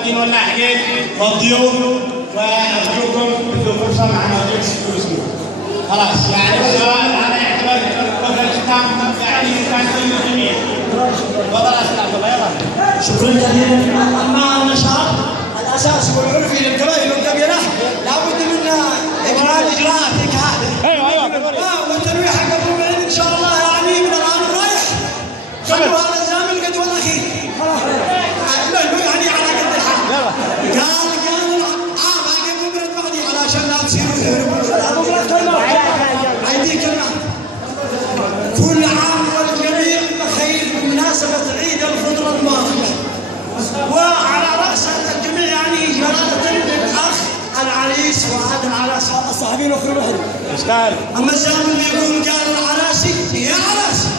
بدي نولع حكاية والضيوف وأرجوكم بدوا فرصة مع مواضيع الشكر اسمه. خلاص يعني السؤال هذا يعتبر قبل الختام يعني كان كل الجميع. تفضل أستاذ عبد الله يلا. شكرا جزيلا. مع النشاط الأساسي والعرفي للقبائل والقبيلة لابد من إجراء الإجراءات هذه. أيوه والتنويه حق الربعين إن شاء الله يعني من الآن ورايح. خلوا هذا الزامن القدوة الأخير. يعني على قد الحال. قال باقي مبرد بعدي علشان لا تصيروا عندي كلمة. كل عام والجميع بخير بمناسبة عيد الفطر المبارك. وعلى رأس الجميع يعني جلالة الأخ العريس وهذا العراس الصحفيين أخرى واحد. أما الزامن يقول قال العراسي يا عراسي.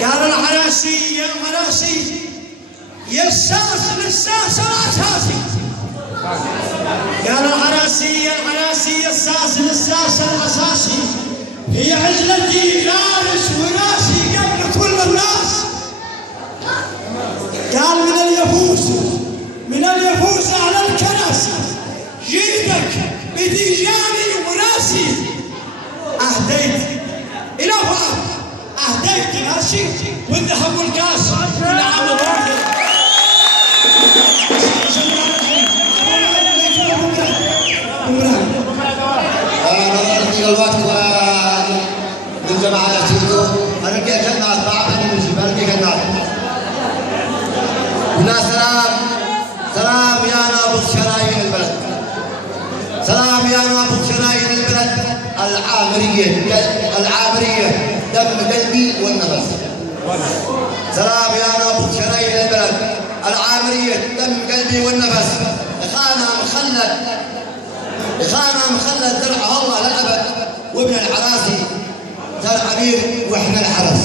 قال العراسي يا عراسي يا الساس الأساسي. قال العراسي يا العراسي يا الساس الأساسي هي عزلتي فارس وراسي قبل كل الناس. قال من اليفوس على الكراسي جيدك بتيجاني وراسي أهديت إلى فؤاد أهديت راسي والذهب والكاس كل عام وانتم. نظرت إلى الوقت من جماعة تيجو أنا كي كنا بعض من الجبال كي كنا هنا سلام يا نابض شرايين البلد. سلام يا نابض شرايين البلد العامرية دم قلبي والنفس. سلام يا نابض شرايين البلد العامرية دم قلبي والنفس. إخانا مخلد درعه الله للأبد وابن العراسي زرع عبير وإحنا الحرس.